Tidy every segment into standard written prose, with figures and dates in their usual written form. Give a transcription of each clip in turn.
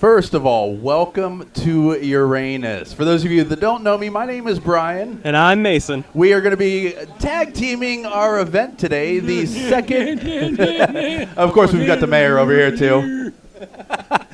First of all, welcome to Uranus. For those of you that don't know me, my name is Brian. And I'm Mason. We are going to be tag teaming our event today, the second. Of course, we've got the mayor over here, too.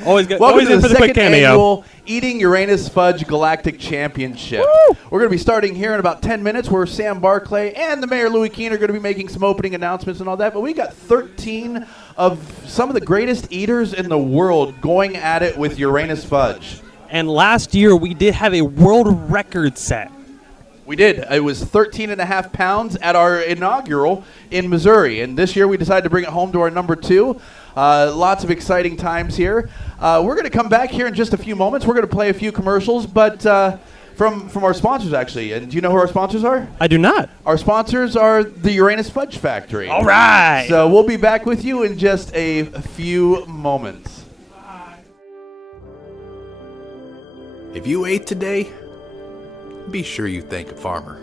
Always in Welcome to for the the quick second cameo. annual Eating Uranus Fudge Galactic Championship. Woo! We're going to be starting here in about 10 minutes where Sam Barclay and the Mayor Louis Keene are going to be making some opening announcements and all that. But we got 13 of some of the greatest eaters in the world going at it with Uranus Fudge. And last year, we did have a world record set. We did. It was 13 and a half pounds at our inaugural in Missouri. And this year we decided to bring it home to our number 2. Lots of exciting times here. We're going to come back here in just a few moments. We're going to play a few commercials, but from our sponsors, actually. And do you know who our sponsors are? I do not. Our sponsors are the Uranus Fudge Factory. All right. So we'll be back with you in just a few moments. If you ate today, be sure you thank a farmer.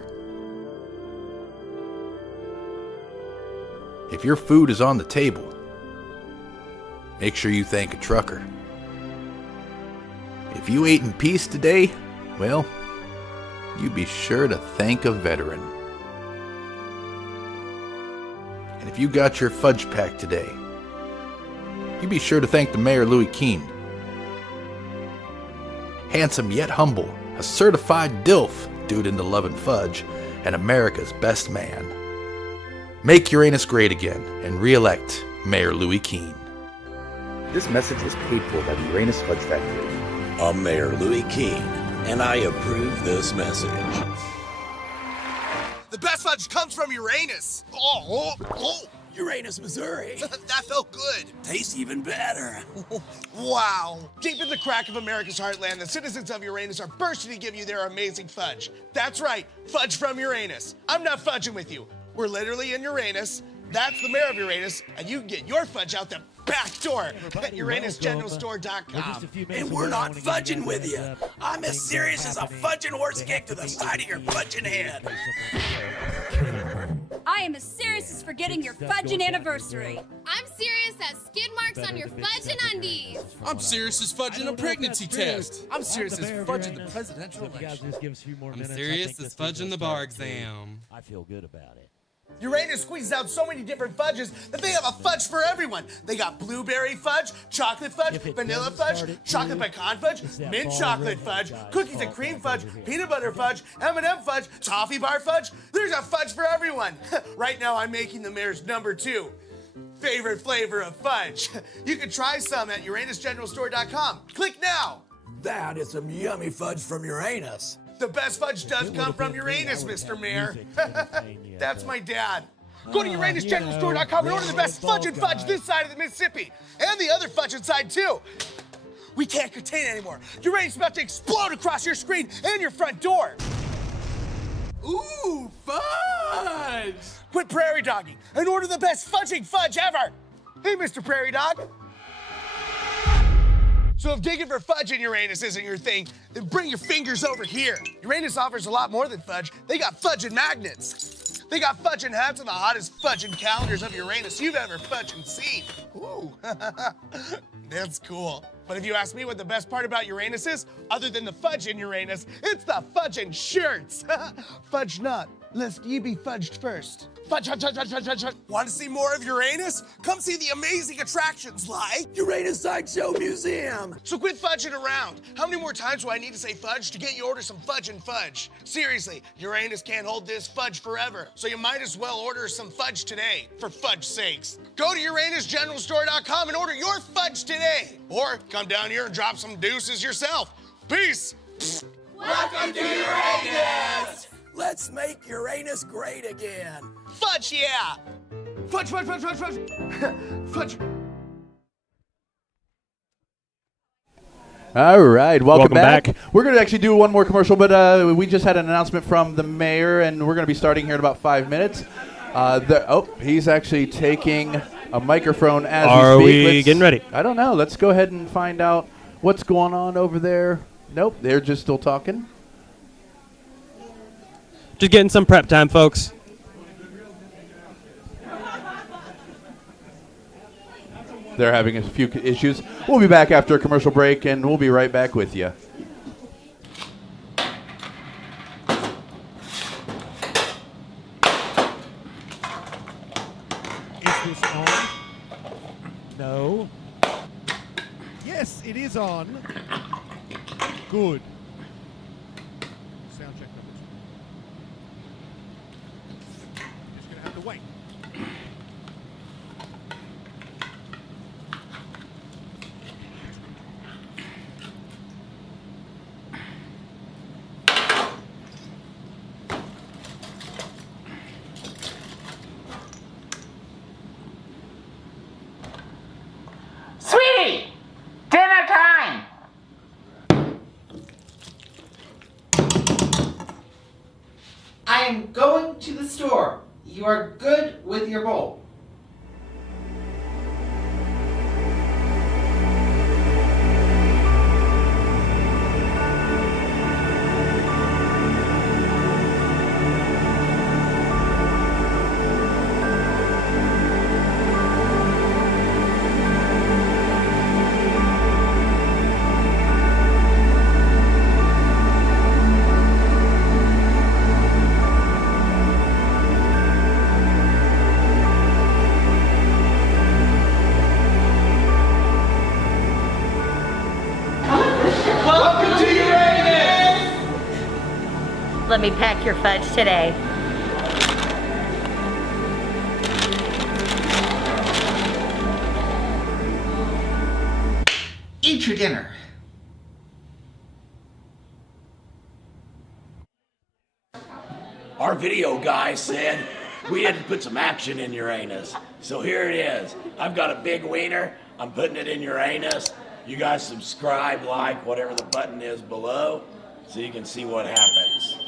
If your food is on the table, make sure you thank a trucker. If you ate in peace today, well, you be sure to thank a veteran. And if you got your fudge pack today, you be sure to thank the Mayor Louis Keene. Handsome yet humble, a certified DILF, dude into loving fudge, and America's best man. Make Uranus great again and re-elect Mayor Louis Keene. This message was paid for by the Uranus Fudge Factory. I'm Mayor Louis Keene, and I approve this message. The best fudge comes from Uranus. Uranus, Missouri. That felt good. Tastes even better. Wow. Deep in the crack of America's heartland, the citizens of Uranus are bursting to give you their amazing fudge. That's right, fudge from Uranus. I'm not fudging with you. We're literally in Uranus. That's the mayor of Uranus, and you can get your fudge out the back door at UranusGeneralStore.com. And we're not fudging with you. I'm as serious as a fudging horse kick to the side of your fudging head. I am as serious as forgetting your fudging anniversary. I'm serious as skid marks on your fudging undies. I'm serious as fudging a pregnancy test. I'm serious as fudging the presidential election. I'm serious as fudging the bar exam. I feel good about it. Uranus squeezes out so many different fudges that they have a fudge for everyone. They got blueberry fudge, chocolate fudge, vanilla fudge, chocolate pecan fudge, mint chocolate fudge, cookies and cream fudge, peanut butter fudge, M&M fudge, toffee bar fudge. There's a fudge for everyone. Right now I'm making the mayor's number 2 favorite flavor of fudge. You can try some at UranusGeneralStore.com. Click now. That is some yummy fudge from Uranus. The best fudge does come from Uranus, Mr. Mayor. That's my dad. Go to UranusGeneralStore.com and order the best fudge and fudge this side of the Mississippi. And the other fudge inside, too. We can't contain it anymore. Uranus is about to explode across your screen and your front door. Ooh, fudge! Quit prairie dogging and order the best fudging fudge ever. Hey, Mr. Prairie Dog. So if digging for fudge in Uranus isn't your thing, then bring your fingers over here. Uranus offers a lot more than fudge. They got fudging magnets. They got fudging hats and the hottest fudging calendars of Uranus you've ever fudging seen. Ooh, that's cool. But if you ask me what the best part about Uranus is, other than the fudge in Uranus, it's the fudging shirts. Fudge not, lest ye be fudged first. Fudge, fudge, fudge, fudge, fudge, fudge. Want to see more of Uranus? Come see the amazing attractions like Uranus Sideshow Museum. So quit fudging around. How many more times do I need to say fudge to get you to order some fudge and fudge? Seriously, Uranus can't hold this fudge forever, so you might as well order some fudge today, for fudge's sakes. Go to UranusGeneralStore.com and order your fudge today. Or come down here and drop some deuces yourself. Peace. Welcome to Uranus. Let's make Uranus great again. Fudge, yeah. Fudge, fudge, fudge, fudge, fudge. Fudge. All right, welcome back. We're going to actually do one more commercial, but we just had an announcement from the mayor, and we're going to be starting here in about 5 minutes. He's actually taking a microphone as Are we speak. we getting ready? I don't know. Let's go ahead and find out what's going on over there. Nope, they're just still talking. Just getting some prep time, folks. they're having a few issues. We'll be back after a commercial break, and we'll be right back with you. Is this on? No. Yes, it is on. Good. Sound check number 2. Just gonna have to wait. Sweetie! Dinner time! I am going to the store. You are good with your bowl. Let me pack your fudge today. Eat your dinner. Our video guy said we had to put some action in Uranus. So here it is. I've got a big wiener. I'm putting it in Uranus. You guys subscribe, like, whatever the button is below, so you can see what happens.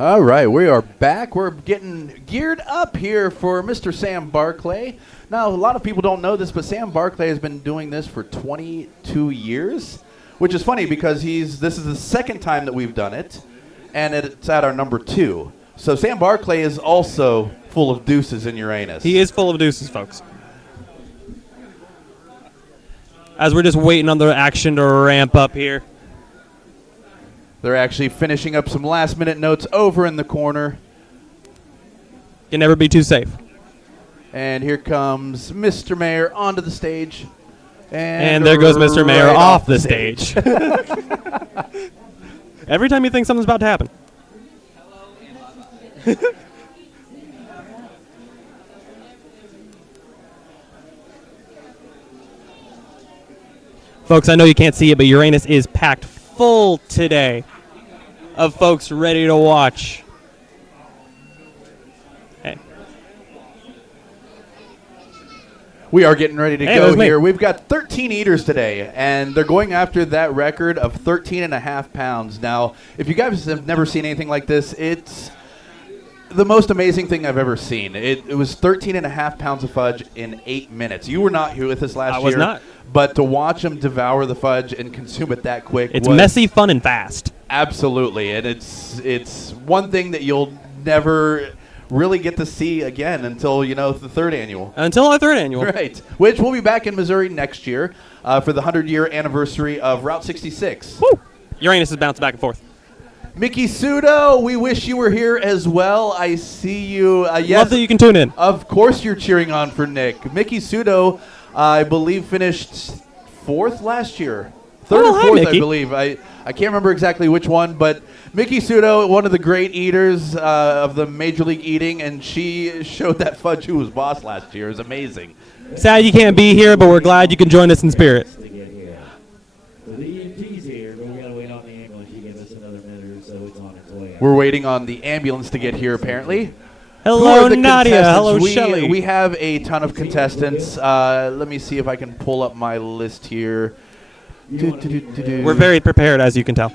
All right, we are back. We're getting geared up here for Mr. Sam Barclay. Now, a lot of people don't know this, but Sam Barclay has been doing this for 22 years, which is funny because this is the second time that we've done it, and it's at our number 2. So Sam Barclay is also full of deuces in Uranus. He is full of deuces, folks. As we're just waiting on the action to ramp up here. They're actually finishing up some last-minute notes over in the corner. Can never be too safe. And here comes Mr. Mayor onto the stage. And there goes Mr. Mayor off the stage. Every time you think something's about to happen. Folks, I know you can't see it, but Uranus is packed full today of folks ready to watch. Hey. We are getting ready to go me. here. We've got 13 eaters today, and they're going after that record of 13 and a half pounds. Now, if you guys have never seen anything like this, it's the most amazing thing I've ever seen. It was 13 and a half pounds of fudge in 8 minutes. You were not here with us last year. I was not. But to watch them devour the fudge and consume it that quick, It's messy, fun, and fast. Absolutely, and it's one thing that you'll never really get to see again until the third annual. Until our third annual, right? Which we'll be back in Missouri next year for the 100-year anniversary of Route 66. Woo! Uranus is bouncing back and forth. Mickey Sudo, we wish you were here as well. I see you. Yes, love that you can tune in. Of course, you're cheering on for Nick. Mickey Sudo, I believe, finished 4th last year. 3rd or 4th, I believe. I can't remember exactly which one, but Mickey Sudo, one of the great eaters of the Major League Eating, and she showed that fudge who was boss last year. It was amazing. Sad you can't be here, but we're glad you can join us in spirit. We're waiting on the ambulance to get here, apparently. Hello, Nadia. Hello, Shelly. We have a ton of contestants. Let me see if I can pull up my list here. We're very prepared, as you can tell.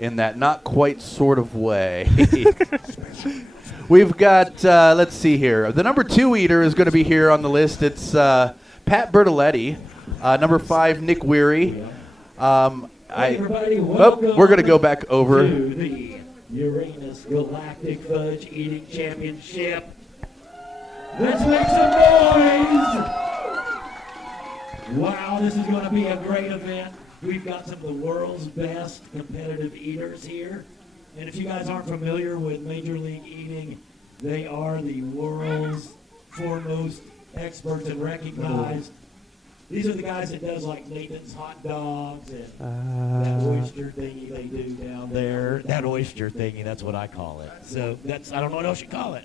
In that not quite sort of way. We've got, let's see here. The number 2 eater is going to be here on the list. It's Pat Bertoletti. Number 5, Nick Weary. We're going to go back over. To the Uranus Galactic Fudge Eating Championship. Let's make some noise! Wow, this is going to be a great event. We've got some of the world's best competitive eaters here. And if you guys aren't familiar with Major League Eating, they are the world's foremost experts and recognized. These are the guys that does like Nathan's hot dogs and that oyster thingy they do down there. That oyster thingy, that's what I call it. So that's, I don't know what else you call it.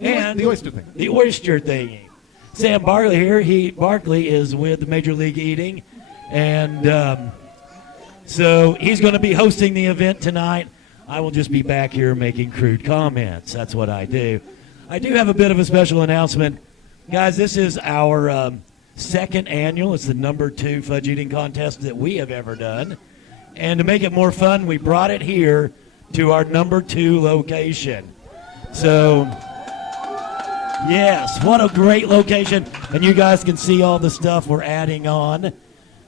And the oyster thingy. The oyster thingy. Sam Barkley here, Barkley is with Major League Eating. And so he's going to be hosting the event tonight. I will just be back here making crude comments. That's what I do. I do have a bit of a special announcement. Guys, this is our second annual. It's the number 2 fudge eating contest that we have ever done. And to make it more fun, we brought it here to our number 2 location. So, yes, what a great location. And you guys can see all the stuff we're adding on.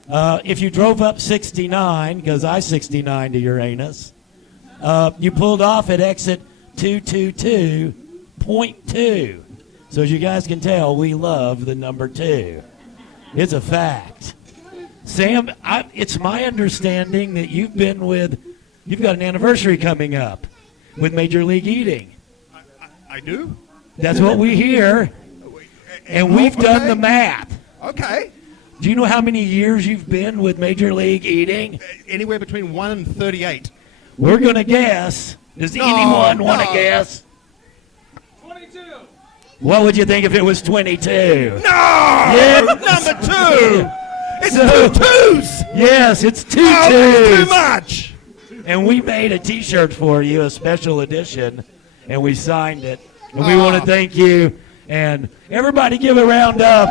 If you drove up 69, because I 69 to Uranus, you pulled off at exit 222.2. So as you guys can tell, we love the number 2. It's a fact. Sam, it's my understanding that you've got an anniversary coming up with Major League Eating. I do? That's what we hear. And we've done the math. Okay. Do you know how many years you've been with Major League Eating? Anywhere between 1 and 38. We're going to guess. Does anyone want to guess? 22. What would you think if it was 22? No! Yeah. Number 2! It's So- 2 twos! Yes, it's 2 Oh, twos. it's too much! And we made a T-shirt for you, a special edition, and we signed it. And we want to thank you. And everybody give a round up.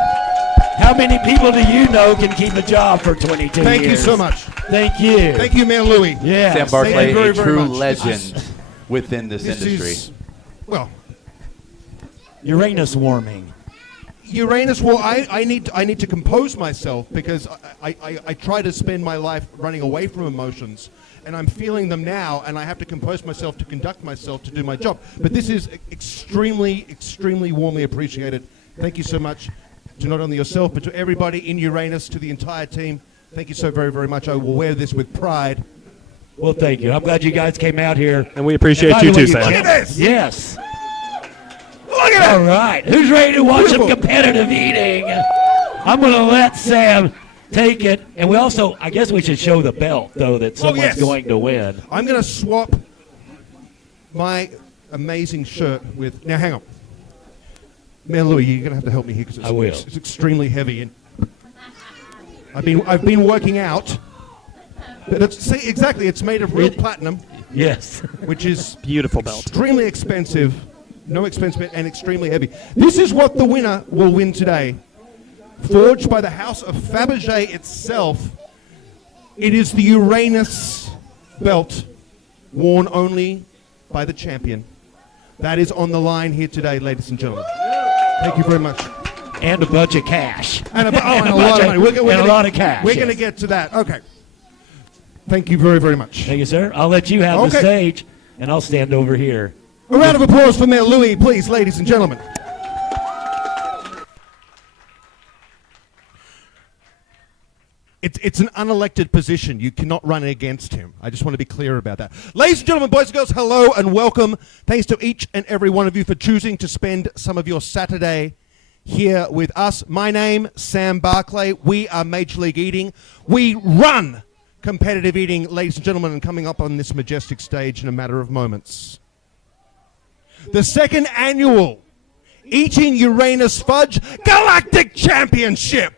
How many people do you know can keep a job for 22 Thank years? you so much. Thank you. Thank you, Mayor Louie. Yeah. Sam Barkley, Thank you very, a very true much. legend within this industry. Well, Uranus warming. Uranus, well, I need to compose myself because I try to spend my life running away from emotions, and I'm feeling them now, and I have to compose myself to conduct myself to do my job. But this is extremely, extremely warmly appreciated. Thank you so much to not only yourself, but to everybody in Uranus, to the entire team. Thank you so very, very much. I will wear this with pride. Well, thank you. I'm glad you guys came out here. And we appreciate And by you the way, too, Sam. Look at this! Yes. Look at All it! right. Who's ready to watch some Beautiful. competitive eating? I'm going to let Sam take it. And we also, I guess we should show the belt, though, that someone's yes. going to win. I'm going to swap my amazing shirt with... Now, hang on. Mayor Louie, you're going to have to help me here because I will. it's extremely heavy. And I've been working out. But see, exactly, it's made of real platinum, Yes. which is Beautiful belt. extremely expensive, no expense, and extremely heavy. This is what the winner will win today. Forged by the House of Fabergé itself, it is the Uranus belt, worn only by the champion. That is on the line here today, ladies and gentlemen. Thank you very much. And a bunch of cash. And a And a lot of money. bunch of- and a lot of cash, We're going to yes. get to that. Okay. Thank you very, very much. Thank you, sir. I'll let you have the Okay. stage, and I'll stand over here. A round of applause for Mayor Louie, please, ladies and gentlemen. It's an unelected position. You cannot run against him. I just want to be clear about that. Ladies and gentlemen, boys and girls, hello and welcome. Thanks to each and every one of you for choosing to spend some of your Saturday here with us. My name, Sam Barkley. We are Major League Eating. We run competitive eating, ladies and gentlemen, and coming up on this majestic stage in a matter of moments. The second annual Eating Uranus Fudge Galactic Championship.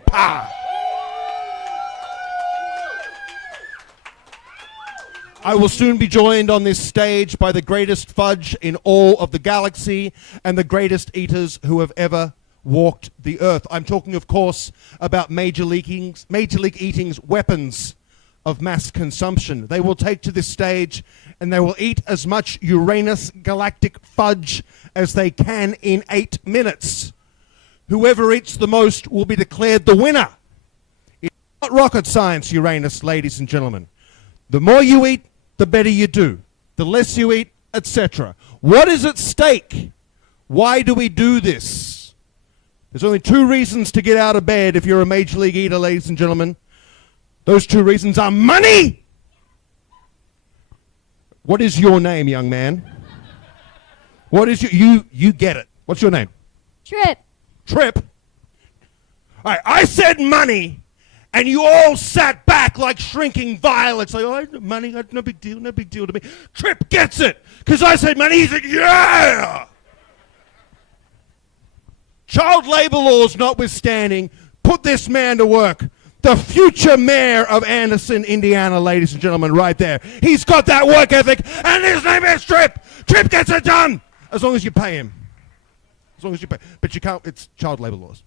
I will soon be joined on this stage by the greatest fudge in all of the galaxy and the greatest eaters who have ever walked the earth. I'm talking, of course, about Major League Eating's weapons of mass consumption. They will take to this stage and they will eat as much Uranus Galactic fudge as they can in 8 minutes. Whoever eats the most will be declared the winner. It's not rocket science, Uranus, ladies and gentlemen. The more you eat, the better you do. The less you eat, etc. What is at stake? Why do we do this? There's only 2 reasons to get out of bed if you're a major league eater, ladies and gentlemen. Those 2 reasons are money. What is your name, young man? What is you get it. What's your name? Trip. Trip? All right, I said money, and you all sat back like shrinking violets. Like, oh, money, no big deal to me. Trip gets it, because I said money. He said, yeah! Child labor laws notwithstanding, put this man to work. The future mayor of Anderson, Indiana, ladies and gentlemen, right there. He's got that work ethic, and his name is Trip. Trip gets it done, as long as you pay him. As long as you pay. But you can't, it's child labor laws.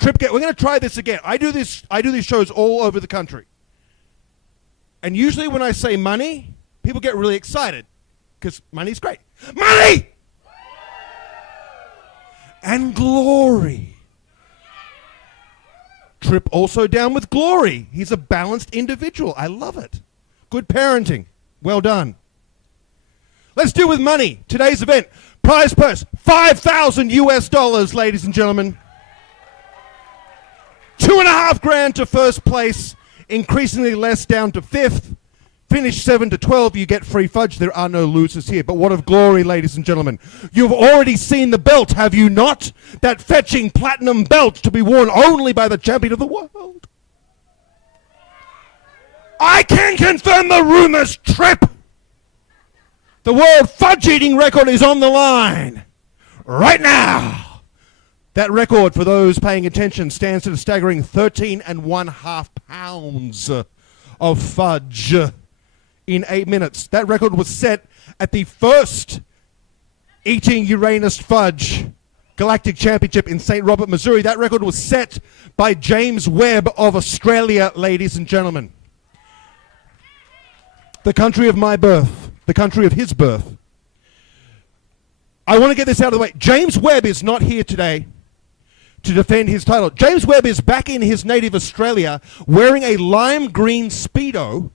We're going to try this again. I do these shows all over the country. And usually when I say money, people get really excited, because money's great. Money! And glory. Trip also down with glory. He's a balanced individual. I love it. Good parenting. Well done. Let's deal with money. Today's event. Prize purse, $5,000 US, ladies and gentlemen. 2.5 grand to first place. Increasingly less down to 5th. Finish 7 to 12, you get free fudge. There are no losers here. But what of glory, ladies and gentlemen? You've already seen the belt, have you not? That fetching platinum belt to be worn only by the champion of the world. I can confirm the rumors, Trip. The world fudge eating record is on the line. Right now. That record, for those paying attention, stands at a staggering 13.5 pounds of fudge in 8 minutes. That record was set at the first Eating Uranus Fudge Galactic Championship in St. Robert, Missouri. That record was set by James Webb of Australia, ladies and gentlemen. The country of my birth, the country of his birth. I want to get this out of the way. James Webb is not here today to defend his title. James Webb is back in his native Australia wearing a lime green Speedo,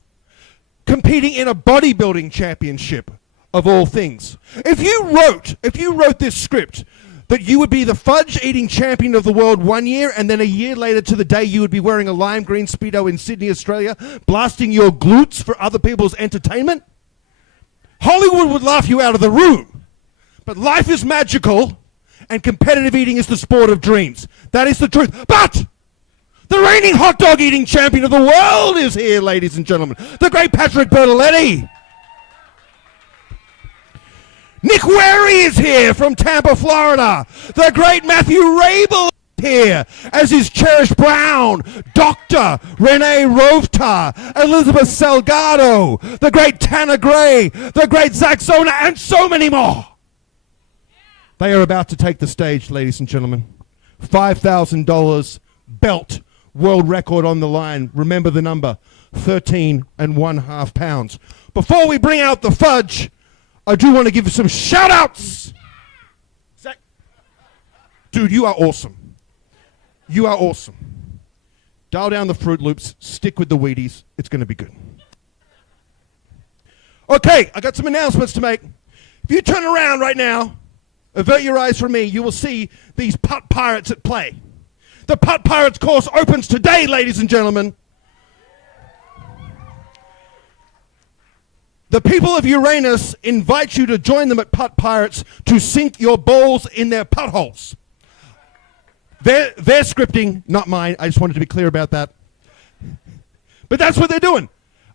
competing in a bodybuilding championship, of all things. If you wrote this script that you would be the fudge-eating champion of the world 1 year, and then a year later to the day you would be wearing a lime green Speedo in Sydney, Australia, blasting your glutes for other people's entertainment, Hollywood would laugh you out of the room. But life is magical, and competitive eating is the sport of dreams. That is the truth. But the reigning hot dog eating champion of the world is here, ladies and gentlemen. The great Patrick Bertoletti. Nick Wary is here from Tampa, Florida. The great Matthew Rabel is here, as is Cherish Brown, Dr. Renee Rovtar, Elizabeth Salgado, the great Tanner Gray, the great Zach Zona, and so many more. They are about to take the stage, ladies and gentlemen. $5,000 belt. World record on the line. Remember the number, 13.5 pounds. Before we bring out the fudge, I do want to give you some shout-outs. Zach. Dude, you are awesome. You are awesome. Dial down the Fruit Loops. Stick with the Wheaties. It's going to be good. Okay, I got some announcements to make. If you turn around right now, avert your eyes from me, you will see these putt pirates at play. The Putt Pirates course opens today, ladies and gentlemen. The people of Uranus invite you to join them at Putt Pirates to sink your balls in their putt holes. Their scripting, not mine. I just wanted to be clear about that. But that's what they're doing.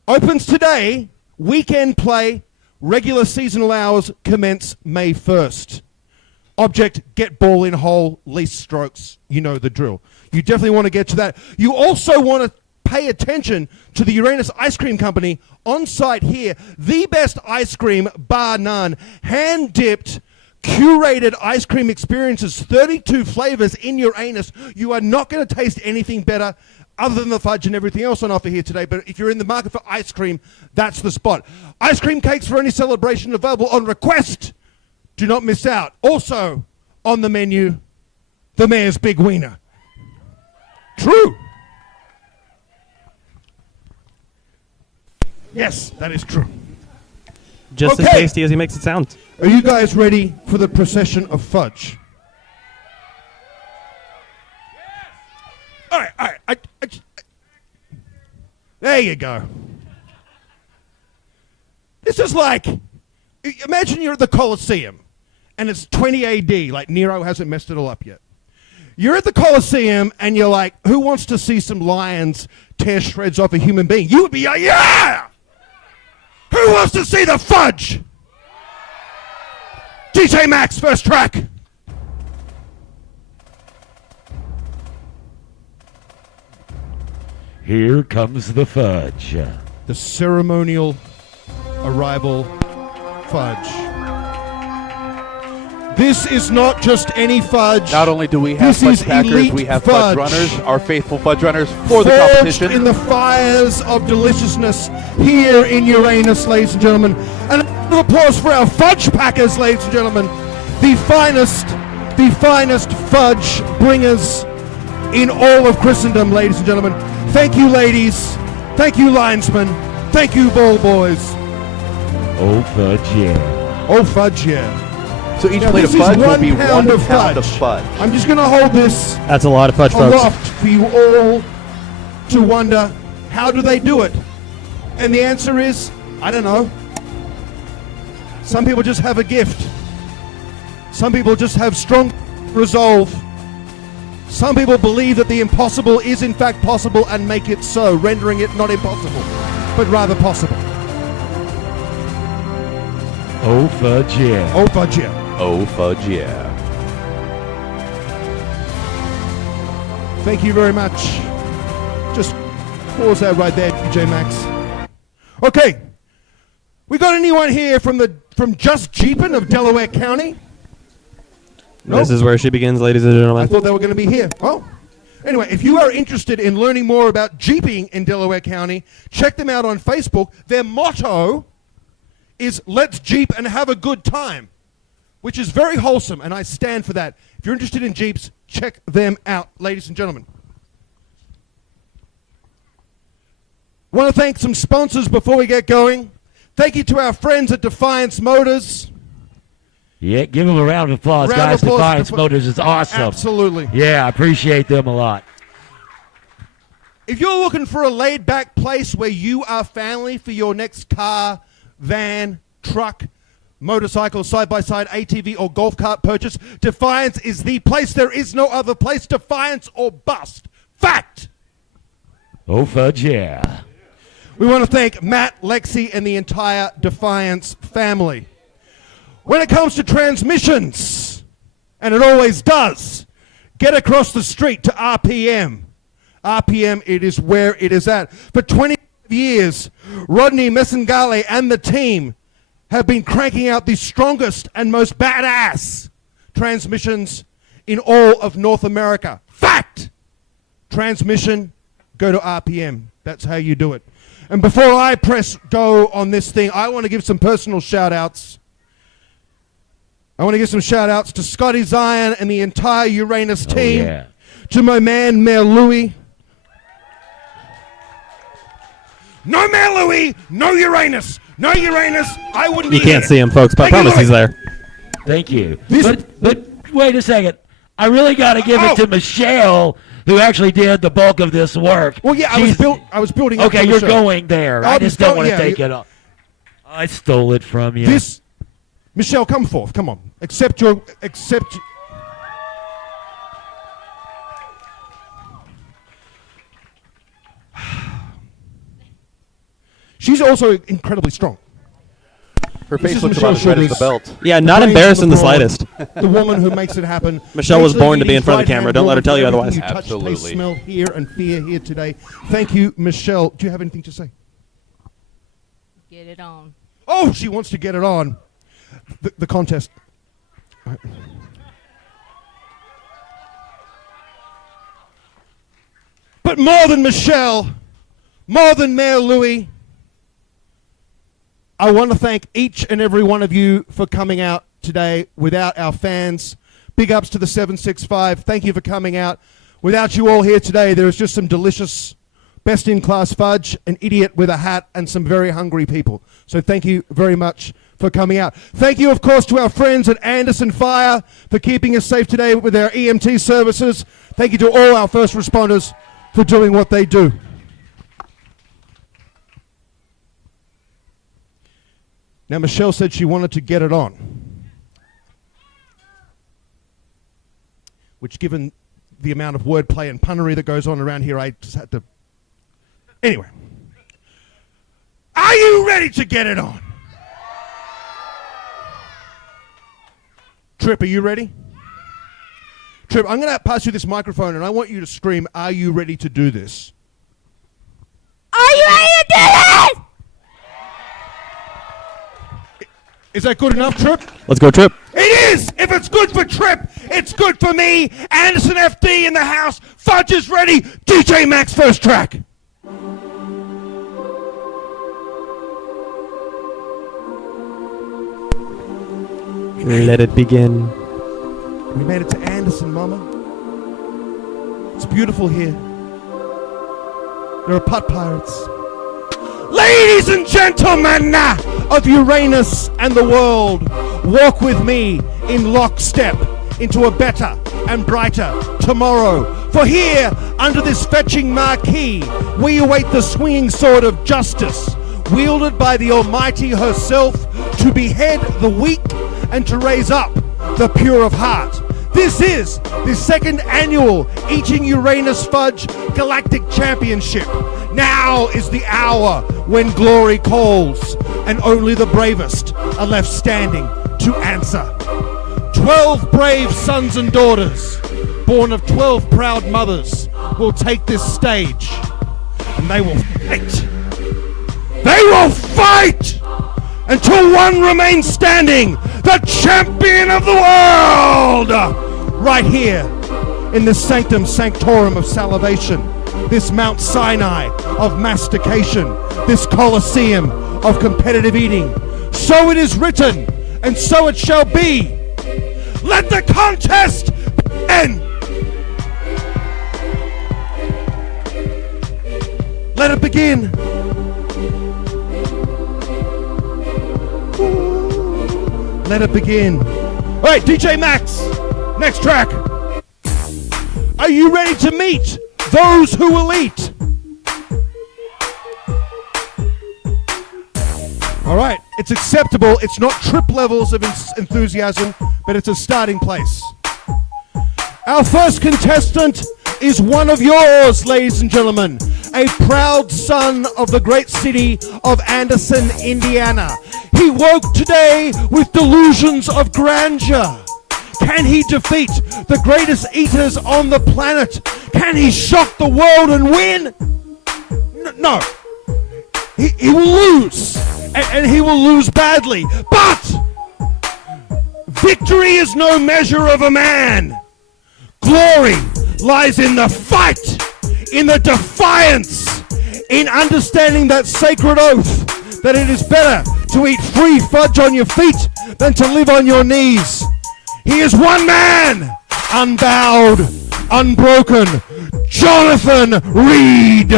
Opens today, weekend play, regular seasonal hours commence May 1st. Object, get ball in hole, least strokes. You know the drill. You definitely want to get to that. You also want to pay attention to the Uranus Ice Cream Company on site here. The best ice cream, bar none. Hand-dipped, curated ice cream experiences, 32 flavors in Uranus. You are not going to taste anything better other than the fudge and everything else on offer here today. But if you're in the market for ice cream, that's the spot. Ice cream cakes for any celebration available on request. Do not miss out. Also on the menu, the mayor's big wiener. True. Yes, that is true. Just as tasty as he makes it sound. Are you guys ready for the procession of fudge? All right. There you go. This is like, imagine you're at the Colosseum, and it's 20 AD, like Nero hasn't messed it all up yet. You're at the Colosseum, and you're like, who wants to see some lions tear shreds off a human being? You would be like, yeah! Who wants to see the fudge? DJ Max, first track. Here comes the fudge. The ceremonial arrival fudge. This is not just any fudge. Not only do we have fudge packers, we have fudge runners, our faithful fudge runners for the competition. In the fires of deliciousness here in Uranus, ladies and gentlemen. And a round of applause for our fudge packers, ladies and gentlemen. The finest fudge bringers in all of Christendom, ladies and gentlemen. Thank you, ladies. Thank you, linesmen. Thank you, ball boys. Oh, fudge, yeah. Oh, fudge, yeah. So each plate of fudge will be 1 pound of fudge. I'm just going to hold this That's a lot of fudge, folks. aloft for you all to wonder, how do they do it? And the answer is, I don't know. Some people just have a gift. Some people just have strong resolve. Some people believe that the impossible is in fact possible and make it so, rendering it not impossible, but rather possible. Oh, fudge, yeah. Oh, fudge, yeah. Oh, fudge, yeah. Thank you very much. Just pause that right there, DJ Max. Okay. We got anyone here from Just Jeepin' of Delaware County? Nope. This is where she begins, ladies and gentlemen. I thought they were going to be here. Oh. Anyway, if you are interested in learning more about Jeeping in Delaware County, check them out on Facebook. Their motto is "Let's Jeep and have a good time," which is very wholesome, and I stand for that. If you're interested in Jeeps, check them out, ladies and gentlemen. Want to thank some sponsors before we get going. Thank you to our friends at Defiance Motors. Yeah, give them a round of applause, guys. Defiance Motors is awesome. Absolutely. Yeah, I appreciate them a lot. If you're looking for a laid-back place where you are family for your next car, van, truck, motorcycle, side-by-side, ATV, or golf cart purchase, Defiance is the place. There is no other place. Defiance or bust. Fact! Oh, fudge, yeah. We want to thank Matt, Lexi, and the entire Defiance family. When it comes to transmissions, and it always does, get across the street to RPM. RPM, it is where it is at. For 20 years, Rodney Messengale and the team have been cranking out the strongest and most badass transmissions in all of North America. Fact! Transmission, go to RPM. That's how you do it. And before I press go on this thing, I want to give some personal shout-outs. I want to give some shout-outs to Scotty Zion and the entire Uranus team. Yeah. To my man, Mayor Louie. No Mayor Louie, no Uranus. No Uranus, I wouldn't You be can't here. see him, folks, but I promise he's there. Thank you. But wait a second. I really got to give it to Michelle, who actually did the bulk of this work. Well, yeah, I was building up Okay, to you're Michelle. going there. I'll I just be don't go- want to yeah, take you- it off. I stole it from you. Michelle, come forth. Come on. Accept your. She's also incredibly strong. Her This face is looks Michelle about as red as the Sugars, belt. Yeah, the not brains embarrassed of in the broad, slightest. The woman who makes it happen. Michelle was Basically born to be in leading front of the right-hand camera. Don't let her tell you everything otherwise. You touch, Absolutely. taste, smell, hear, and fear here today. Thank you, Michelle. Do you have anything to say? Get it on. Oh, she wants to get it on. The contest. But more than Michelle, more than Mayor Louis, I want to thank each and every one of you for coming out today. Without our fans, big ups to the 765. Thank you for coming out. Without you all here today, there is just some delicious, best-in-class fudge, an idiot with a hat, and some very hungry people. So thank you very much for coming out. Thank you, of course, to our friends at Anderson Fire for keeping us safe today with their EMT services. Thank you to all our first responders for doing what they do. Now, Michelle said she wanted to get it on, which, given the amount of wordplay and punnery that goes on around here, I just had to... Anyway. Are you ready to get it on? Trip, are you ready? Trip, I'm going to pass you this microphone and I want you to scream, "Are you ready to do this?" Are you ready to do this? Is that good enough, Trip? Let's go, Trip. It is! If it's good for Trip, it's good for me. Anderson FD in the house. Fudge is ready. DJ Max first track. Let it begin. We made it to Anderson, Mama. It's beautiful here. There are putt pirates. Ladies and gentlemen of Uranus and the world, walk with me in lockstep into a better and brighter tomorrow. For here, under this fetching marquee, we await the swinging sword of justice, wielded by the Almighty herself, to behead the weak and to raise up the pure of heart. This is the second annual Eating Uranus Fudge Galactic Championship. Now is the hour when glory calls, and only the bravest are left standing to answer. 12 brave sons and daughters, born of 12 proud mothers, will take this stage, and they will fight. They will fight until one remains standing, the champion of the world, right here in the sanctum sanctorum of salivation, this Mount Sinai of mastication, this Colosseum of competitive eating. So it is written, and so it shall be. Let the contest begin. Let it begin. Let it begin. All right, DJ Max, next track. Are you ready to meet those who will eat? All right, it's acceptable. It's not Trip levels of enthusiasm, but it's a starting place. Our first contestant is one of yours, ladies and gentlemen. A proud son of the great city of Anderson, Indiana. He woke today with delusions of grandeur. Can he defeat the greatest eaters on the planet? Can he shock the world and win? No. He will lose. And he will lose badly. But victory is no measure of a man. Glory lies in the fight, in the defiance, in understanding that sacred oath that it is better to eat free fudge on your feet than to live on your knees. He is one man, unbowed, unbroken, Jonathan Reed.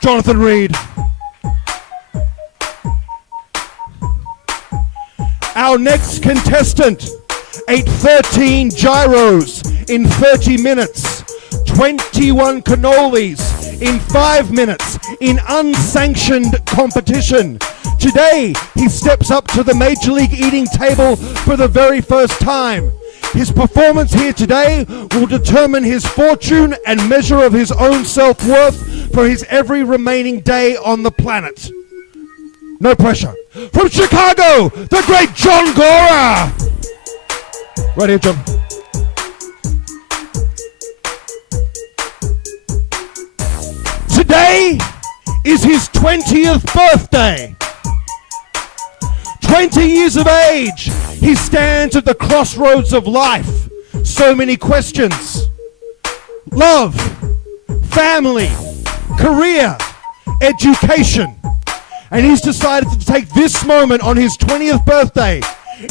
Jonathan Reed. Our next contestant ate 13 gyros in 30 minutes, 21 cannolis in 5 minutes in unsanctioned competition. Today, he steps up to the Major League eating table for the very first time. His performance here today will determine his fortune and measure of his own self-worth for his every remaining day on the planet. No pressure. From Chicago, the great John Gora. Right here, John. Today is his 20th birthday. 20 years of age, he stands at the crossroads of life, so many questions. Love, family, career, education. And he's decided to take this moment on his 20th birthday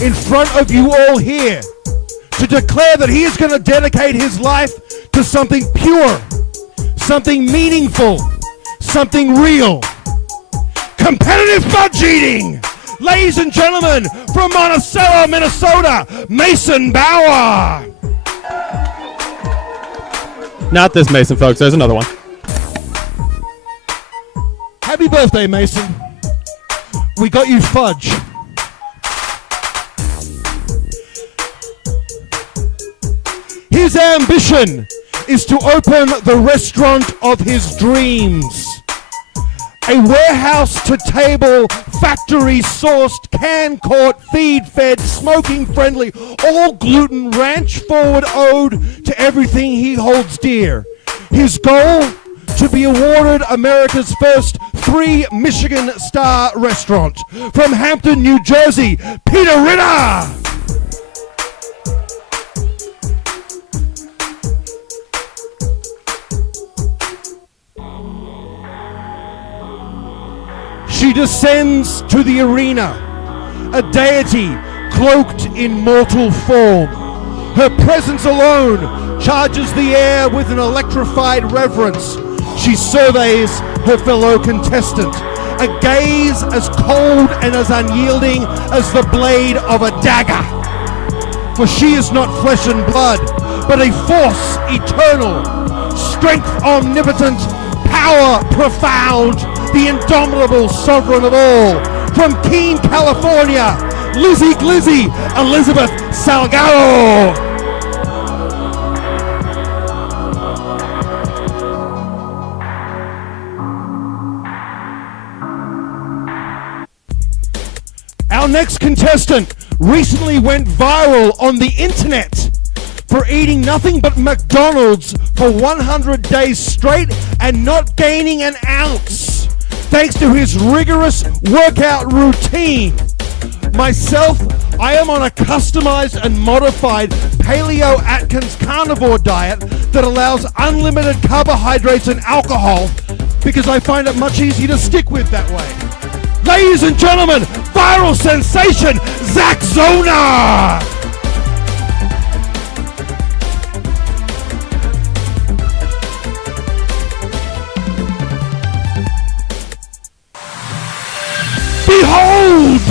in front of you all here to declare that he is going to dedicate his life to something pure, something meaningful, something real. Competitive fudge eating! Ladies and gentlemen, from Monticello, Minnesota, Mason Bauer! Not this Mason, folks. There's another one. Happy birthday, Mason. We got you fudge. His ambition is to open the restaurant of his dreams. A warehouse-to-table, factory-sourced, can-caught, feed-fed, smoking-friendly, all-gluten, ranch-forward ode to everything he holds dear. His goal? To be awarded America's first 3 Michelin star restaurant. From Hampton, New Jersey, Peter Ritter! She descends to the arena, a deity cloaked in mortal form. Her presence alone charges the air with an electrified reverence. She surveys her fellow contestant, a gaze as cold and as unyielding as the blade of a dagger. For she is not flesh and blood, but a force eternal, strength omnipotent, power profound, the indomitable sovereign of all. From Keene, California, Lizzie Glizzy, Elizabeth Salgado. Our next contestant recently went viral on the internet for eating nothing but McDonald's for 100 days straight and not gaining an ounce, thanks to his rigorous workout routine. Myself, I am on a customized and modified Paleo Atkins carnivore diet that allows unlimited carbohydrates and alcohol because I find it much easier to stick with that way. Ladies and gentlemen, viral sensation, Zach Zona! Behold!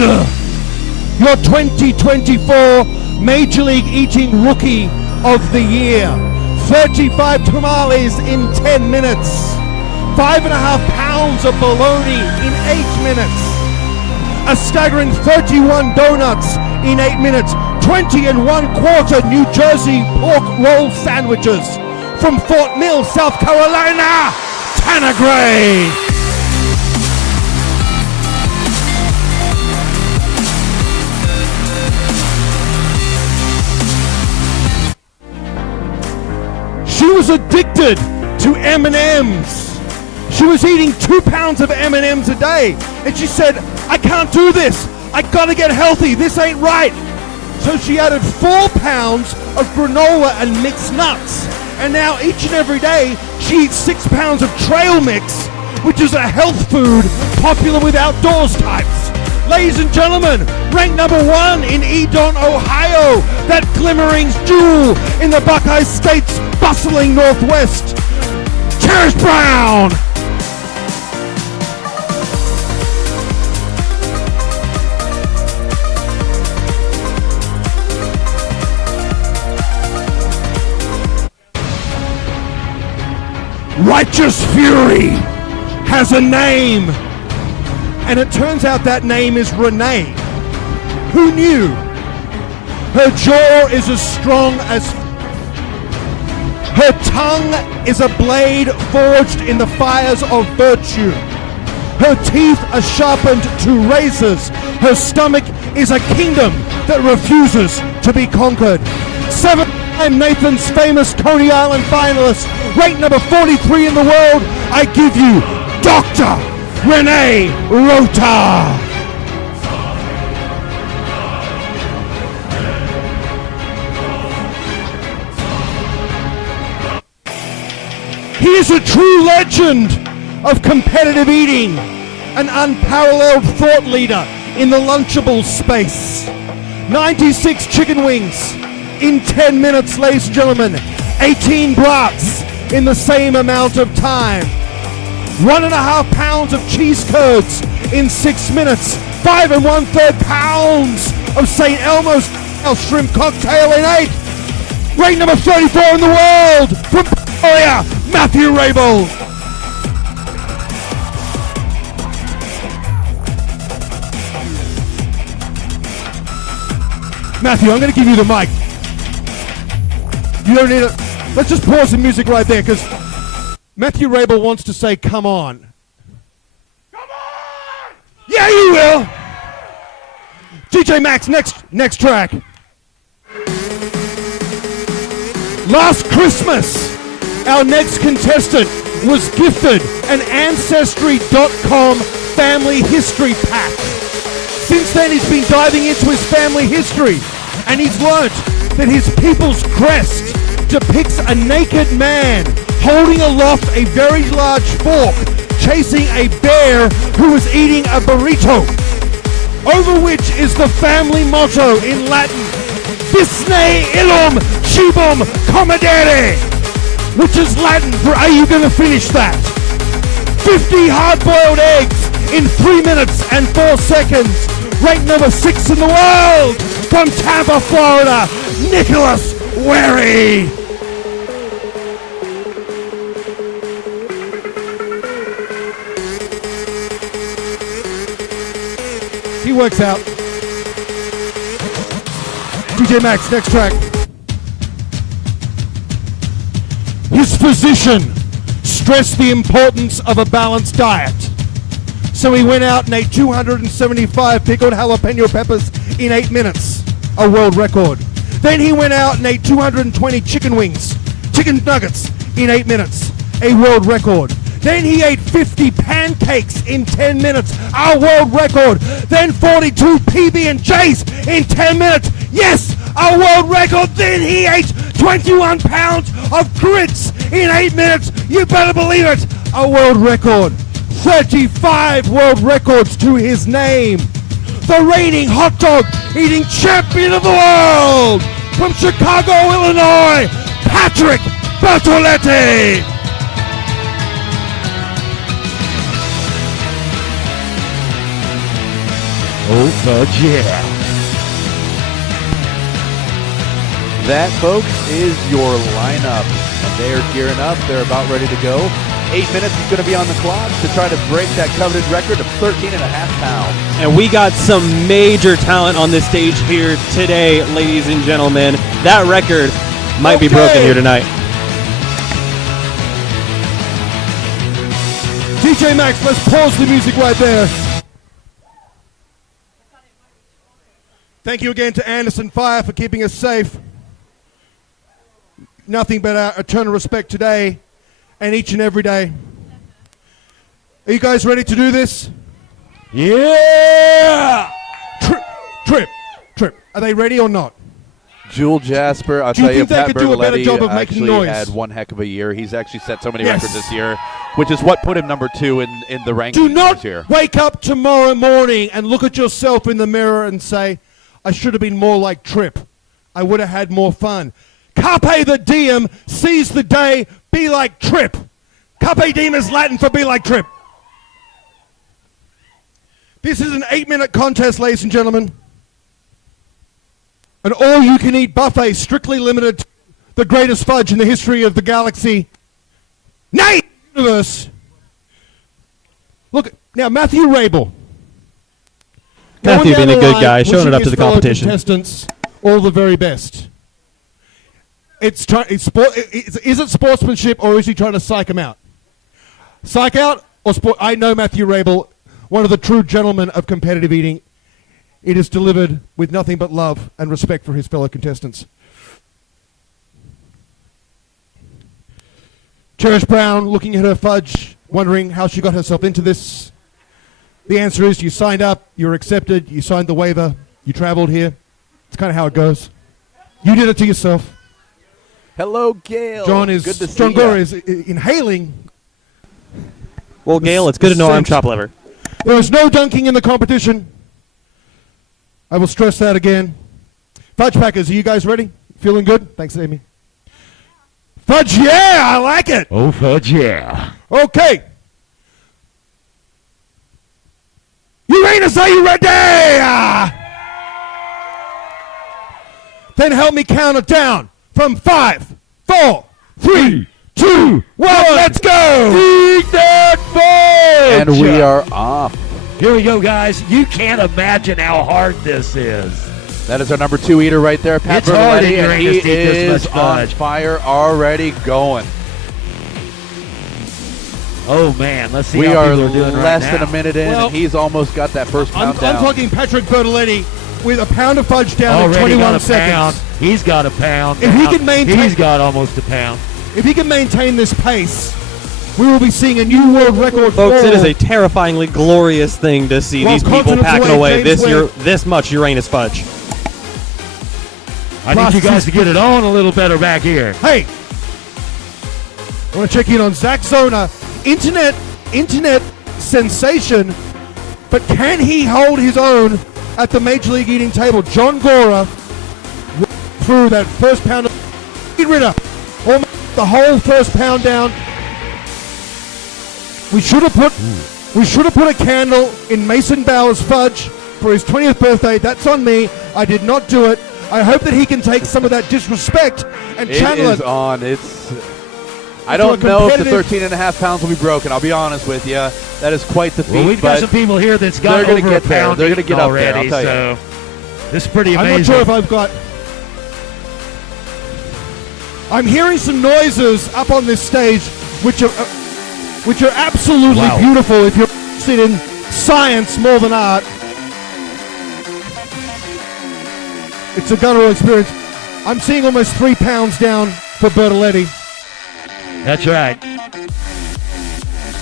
Your 2024 Major League Eating Rookie of the Year. 35 tamales in 10 minutes. 5.5 pounds of bologna in 8 minutes. A staggering 31 donuts in 8 minutes. 20 1/4 New Jersey pork roll sandwiches. From Fort Mill, South Carolina, Tanner Gray. She was addicted to M&Ms. She was eating 2 pounds of M&Ms a day. And she said, I can't do this. I gotta get healthy. This ain't right. So she added 4 pounds of granola and mixed nuts. And now each and every day, she eats 6 pounds of trail mix, which is a health food popular with outdoors types. Ladies and gentlemen, ranked number 1 in Edon, Ohio, that glimmering jewel in the Buckeye State's bustling Northwest, Cherish Brown. Righteous Fury has a name, and it turns out that name is Renee. Who knew? Her jaw is as strong as... Her tongue is a blade forged in the fires of virtue. Her teeth are sharpened to razors. Her stomach is a kingdom that refuses to be conquered. 7-time Nathan's famous Coney Island finalist, ranked number 43 in the world, I give you Dr. Renee Rota. He is a true legend of competitive eating, an unparalleled thought leader in the Lunchable space. 96 chicken wings in 10 minutes, ladies and gentlemen. 18 brats in the same amount of time. 1.5 pounds of cheese curds in 6 minutes. 5 1/3 pounds of St. Elmo's shrimp cocktail in 8. Ranked number 34 in the world from Victoria, Matthew Rabel. Matthew, I'm going to give you the mic. You don't need it. Let's just pause the music right there because Matthew Rabel wants to say, come on. Come on! Yeah, you will. DJ Max, next track. Last Christmas, our next contestant was gifted an Ancestry.com family history pack. Since then, he's been diving into his family history, and he's learnt that his people's crest depicts a naked man holding aloft a very large fork, chasing a bear who is eating a burrito, over which is the family motto in Latin, Visne illum cibum comedere, which is Latin for, are you going to finish that? 50 hard-boiled eggs in 3 minutes and 4 seconds. Ranked number 6 in the world from Tampa, Florida, Nicholas Wary. He works out. DJ Max, next track. His physician stressed the importance of a balanced diet. So he went out and ate 275 pickled jalapeno peppers in 8 minutes, a world record. Then he went out and ate 220 chicken nuggets in 8 minutes, a world record. Then he ate 50 pancakes in 10 minutes, a world record. Then 42 PB&Js in 10 minutes, yes, a world record. Then he ate 21 pounds of grits in 8 minutes, you better believe it, a world record. 35 world records to his name. The reigning hot dog eating champion of the world from Chicago, Illinois, Patrick Bertoletti. Oh, fudge, yeah. That, folks, is your lineup. And they are gearing up. They're about ready to go. 8 minutes is going to be on the clock to try to break that coveted record of 13.5 pounds. And we got some major talent on this stage here today, ladies and gentlemen. That record might be broken here tonight. DJ Max, let's pause the music right there. Thank you again to Anderson Fire for keeping us safe. Nothing but our eternal respect today and each and every day. Are you guys ready to do this? Yeah! Trip. Are they ready or not? Jewel Jasper, I'll Do you tell you, think they Pat could do a better job of making actually noise? had one heck of a year. He's actually set so many Yes. records this year, which is what put him number 2 in the rankings Do not this year. wake up tomorrow morning and look at yourself in the mirror and say, I should have been more like Trip. I would have had more fun. Carpe the diem, seize the day, be like Trip. Carpe diem is Latin for be like Trip. This is an 8-minute contest, ladies and gentlemen. An all-you-can-eat buffet strictly limited to the greatest fudge in the history of the galaxy. Nay, universe. Look, now Matthew Rabel. Matthew being a good line, guy, showing it wishing up to his the fellow competition. Contestants all the very best. Is it sportsmanship or is he trying to psych him out? Psych out or sport? I know Matthew Rabel, one of the true gentlemen of competitive eating. It is delivered with nothing but love and respect for his fellow contestants. Cherish Brown looking at her fudge, wondering how she got herself into this. The answer is you signed up, you were accepted, you signed the waiver, you traveled here. It's kind of how it goes. You did it to yourself. Hello, Gail. John is Good to see John ya. Gora is inhaling. Well, Gail, it's good to know I'm chop liver. There is no dunking in the competition. I will stress that again. Fudge Packers, are you guys ready? Feeling good? Thanks, Amy. Fudge, yeah, I like it. Oh, fudge, yeah. Okay. Uranus, are you ready? Then help me count it down from 5, 4, 3, 2, 1. Let's go. Eat that fudge! And we are off. Here we go, guys. You can't imagine how hard this is. That is our number 2 eater right there, Pat It's hard in Bertoletti, and he Uranus to eat this is much on fudge. fire, already going. Oh, man. Let's see We how are people are doing right less now. than a minute in, Well, and he's almost got that first I'm pound down. talking Patrick Bertoletti with a pound of fudge down in Already 21 got a seconds. pound. He's got a pound. If he now. can maintain- He's got almost a pound. If he can maintain this pace, we will be seeing a new world record. Folks, for it is a terrifyingly glorious thing to see Well, these people continents packing away, away James Webb. this much Uranus fudge. I need you guys to get it on a little better back here. Hey, I want to check in on Zach Zona, internet sensation, but can he hold his own at the Major League Eating table? John Gora through that first pound of Ritter, almost the whole first pound down. We should have put a candle in Mason Bauer's fudge for his 20th birthday. That's on me. I did not do it. I hope that he can take some of that disrespect and channel It is it. on. I don't know if the 13.5 pounds will be broken. I'll be honest with you. That is quite the feat. Well, we've got but some people here that's got they're gonna over get a there. pound They're gonna eaten get up there, already, I'll tell so this is pretty amazing. I'm not sure if I've got. I'm hearing some noises up on this stage, which are absolutely Wow. beautiful. If you're interested in science more than art, it's a guttural experience. I'm seeing almost 3 pounds down for Bertoletti. That's right.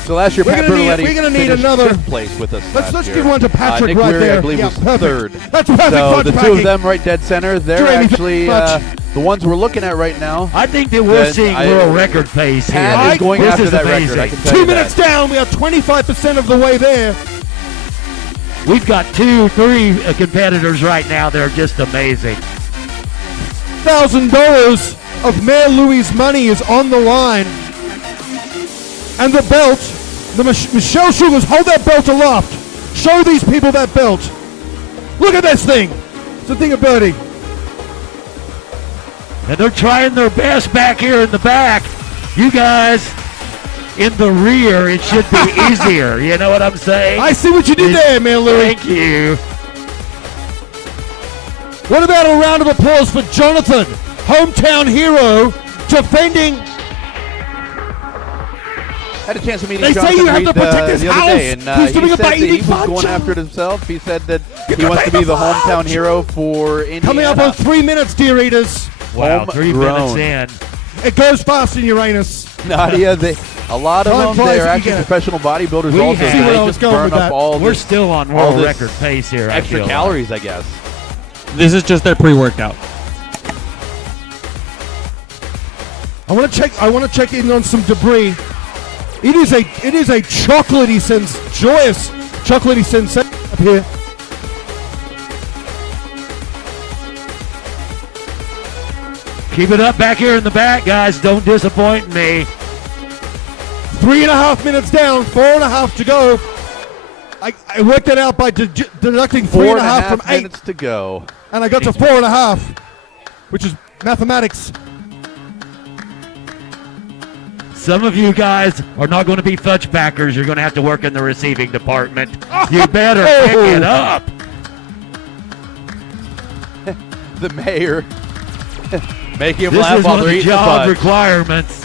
So last year, We're Pat gonna need- Bertoletti we're gonna need finished another- 5th place with us. Let's last year. give one to Patrick Nick right Weary, there. I believe, Yeah, was perfect. 3rd. That's perfect So fudge the two packing. of them right dead center. They're Jeremy actually Fudge. the ones we're looking at right now. I think that we're Then seeing world record pace here. Pat is going This after is that amazing. record. I can tell 2 you minutes that. down. We are 25% of the way there. We've got 2-3 competitors right now that are just amazing. $1,000 of Mayor Louis' money is on the line. And the belt, Michelle Sugars, hold that belt aloft. Show these people that belt. Look at this thing. It's a thing of birdie. And they're trying their best back here in the back. You guys in the rear, it should be easier. You know what I'm saying? I see what you did there, Mayor Louis. Thank you. What about a round of applause for Jonathan, hometown hero, defending. Had a chance to meet They say Jonathan you have Reed, to protect his the other house. day, and He's doing he it said by that he eating was going fudge. after it himself. He said that You he wants to can be the take the hometown fudge. hero for Indiana. Coming up on 3 minutes, dear eaters. Wow, 3 minutes in. It goes fast in Uranus. Nadia, a lot of Time them, flies they're when you actually get it. professional bodybuilders We also. have- so See where they I was just going burn with up that. all We're this still on all world this record pace here. I extra feel like. calories, I guess. This is just their pre-workout. I want to check in on some debris. It is a chocolatey joyous chocolatey sensation up here. Keep it up back here in the back, guys. Don't disappoint me. 3.5 minutes down, 4.5 to go. I worked that out by deducting 3.5 from 8, minutes to go. and I got to 4.5, which is mathematics. Some of you guys are not going to be fudge packers. You're going to have to work in the receiving department. You better pick it up. The mayor making him This laugh is while one of they're the eating the job fudge. requirements.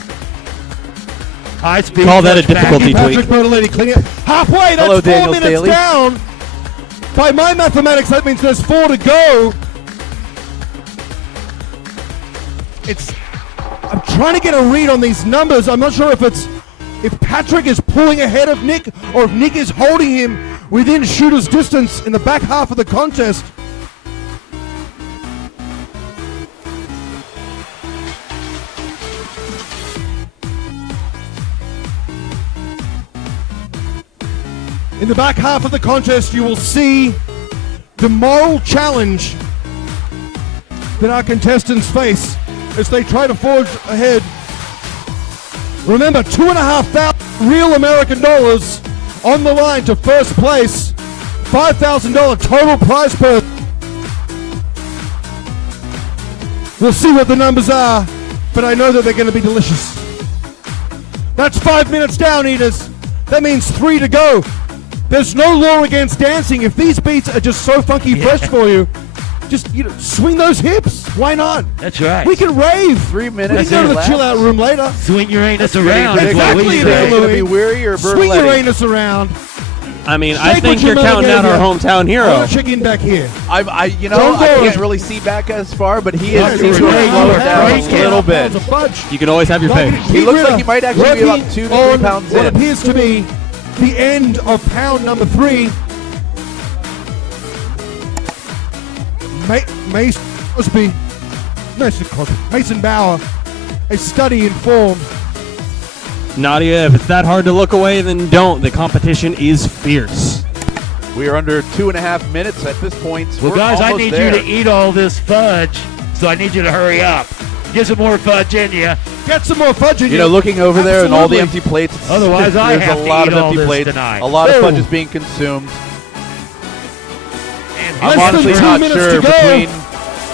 High speed. Call that a fudge difficulty packing. tweak. Patrick Bertoletti cleaning it. Halfway, that's Hello, 4 Daniel minutes Staley. down. By my mathematics, that means there's 4 to go. I'm trying to get a read on these numbers. I'm not sure if Patrick is pulling ahead of Nick or if Nick is holding him within shooter's distance in the back half of the contest. In the back half of the contest, you will see the moral challenge that our contestants face as they try to forge ahead. Remember, $2,500 real American dollars on the line to first place. $5,000 total prize purse. We'll see what the numbers are, but I know that they're going to be delicious. That's 5 minutes down, eaters. That means 3 to go. There's no law against dancing. If these beats are just so funky fresh for you, just swing those hips. Why not? That's right. We can rave. 3 minutes. We can go to the chill out room later. Swing your anus around. Exactly. Is it going to be Weary or Bertoletti? Swing your anus around. I mean, I think you're counting out our hometown hero. Check in back here. I can't really see back as far, but he is slowed down a little bit. You can always have your pick. He looks like he might actually be about 2 to 3 pounds what in. appears to be the end of pound number 3. Mason Bauer, a study in form. Nadia, if it's that hard to look away, then don't. The competition is fierce. We are under 2.5 minutes at this point. Well, guys, I need you to eat all this fudge, so I need you to hurry up. Get some more fudge in you. Get some more fudge in you. You know, looking over there and all the empty plates. Otherwise, I have there's to a lot eat of all empty this plates. tonight. A lot of fudge is being consumed. And I'm honestly not sure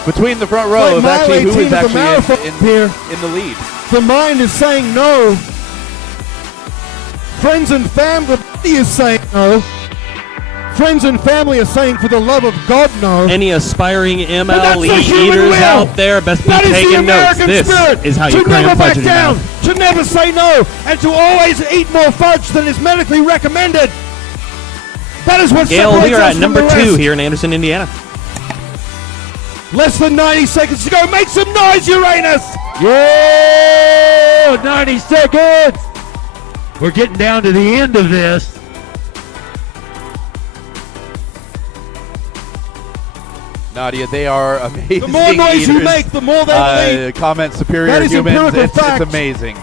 between the front row of actually who is actually in the lead. The mind is saying no. Friends and family is saying no. Friends and family are saying, for the love of God, no. Any aspiring MLE eaters out there, best be taking notes. This is how you cram fudge in your mouth. To never say no, and to always eat more fudge than is medically recommended. That is what Gail, separates we are us at number from the 2 rest. here in Anderson, Indiana. Less than 90 seconds to go. Make some noise, Uranus! Yeah! 90 seconds! We're getting down to the end of this. Nadia, they are amazing. The more noise eaters. you make, the more they eat. Comment superior That is humans. empirical It's fact. amazing.